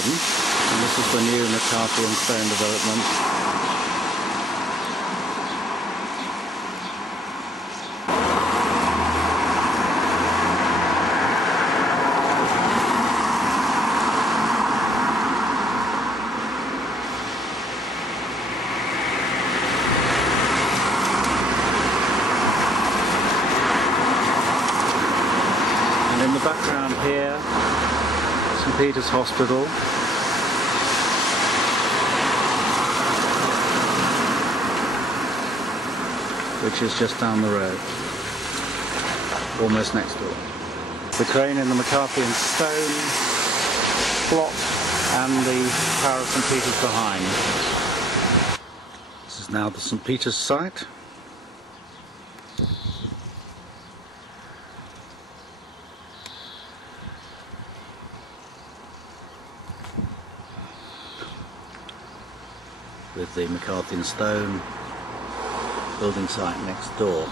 garden, and this is the new McCarthy and Stone development. In the background here, St Peter's Hospital. Which is just down the road, almost next door. The crane in the McCarthy and Stone plot and the Tower of St Peter's behind. This is now the St Peter's site. With the McCarthy and Stone building site next door.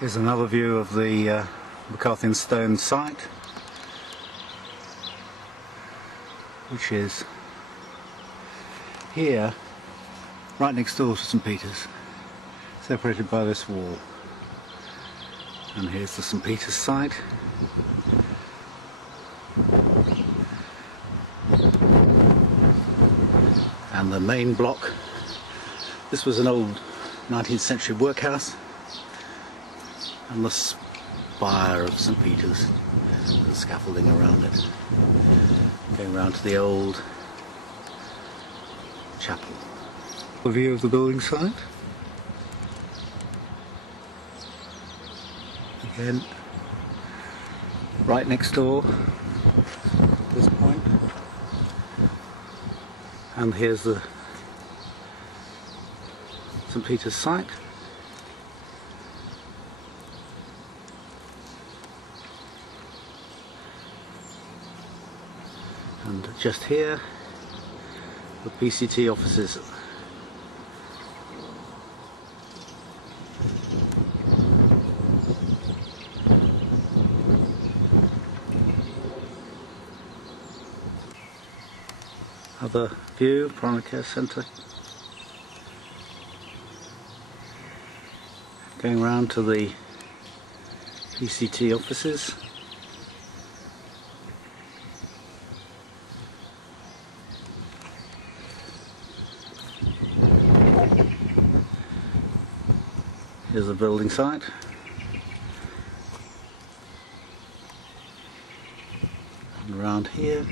Here's another view of the McCarthy and Stone site, which is here, right next door to St Peter's, separated by this wall. And here's the St Peter's site. And the main block. This was an old 19th century workhouse. And the spire of St Peter's, the scaffolding around it, going round to the old chapel. A view of the building site. Again, right next door at this point. And here's the St Peter's site. And just here, the PCT offices. Other view, primary care centre. Going round to the PCT offices. Here's the building site. And around here.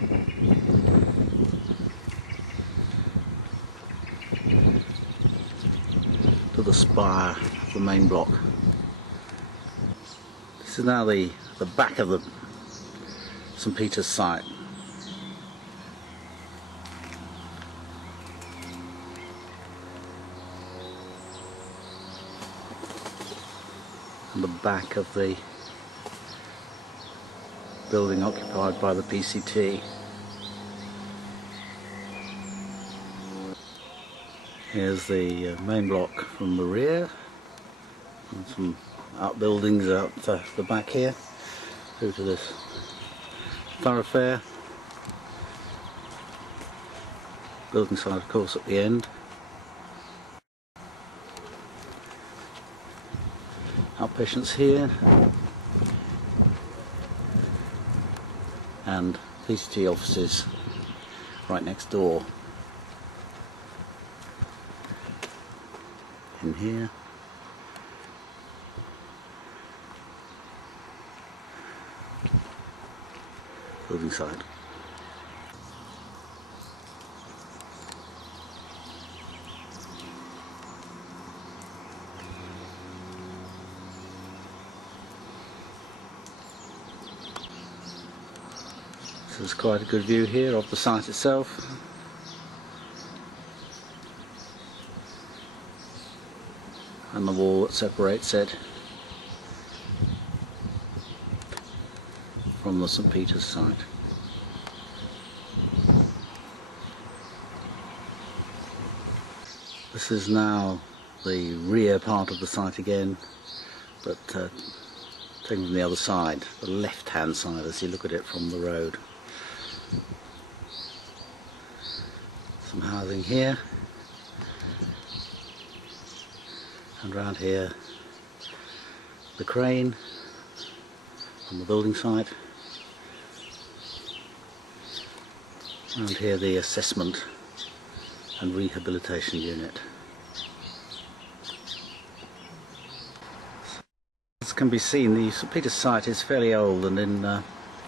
To the spire of the main block. This is now the back of the St Peter's site. And the back of the building occupied by the PCT. Here's the main block from the rear, and some outbuildings out the back here, through to this thoroughfare. Building site, of course, at the end. Outpatients here, and PCT offices right next door. In here. Building site. This is quite a good view here of the site itself. And the wall that separates it from the St. Peter's site. This is now the rear part of the site again, but taken from the other side, the left-hand side as you look at it from the road. Some housing here, and round here the crane on the building site, and here the assessment and rehabilitation unit. As can be seen, the St. Peter's site is fairly old and in a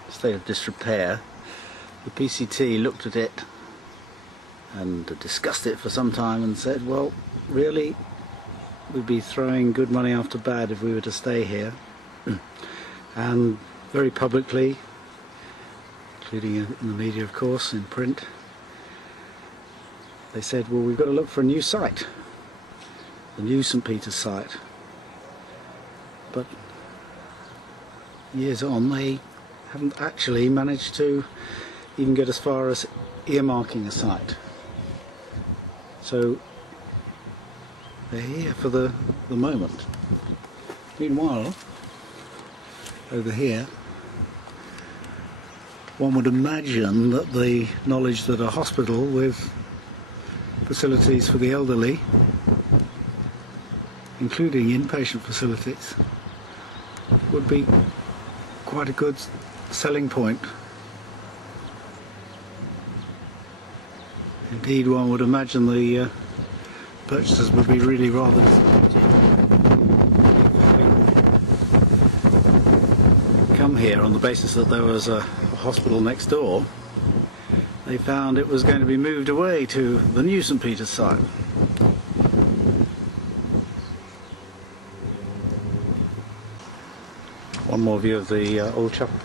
state of disrepair. The PCT looked at it and discussed it for some time and said, well, really, we'd be throwing good money after bad if we were to stay here. And very publicly, including in the media of course, in print, they said, well, we've got to look for a new site, the new St. Peter's site. But years on, they haven't actually managed to even get as far as earmarking a site. So they're here for the moment. Meanwhile, over here, one would imagine that the knowledge that a hospital with facilities for the elderly, including inpatient facilities, would be quite a good selling point. Indeed, one would imagine the purchasers would be really rather disappointed having come here on the basis that there was a hospital next door. They found it was going to be moved away to the new St. Peter's site. One more view of the old chapel.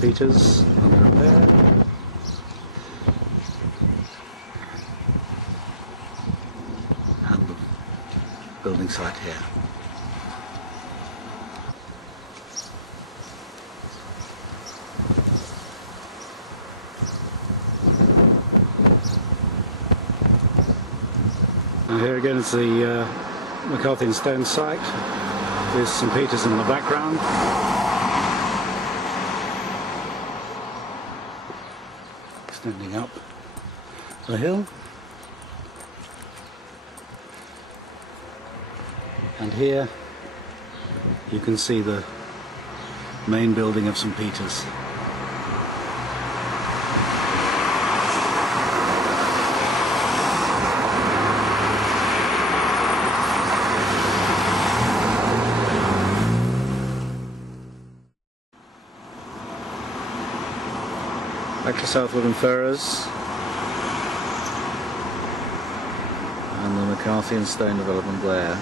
St. Peter's under repair. And the building site here. And here again is the McCarthy and Stone site with St. Peter's in the background. Extending up the hill. And here you can see the main building of St. Peter's. Back to Southwood and Ferrers and the McCarthy and Stone development there.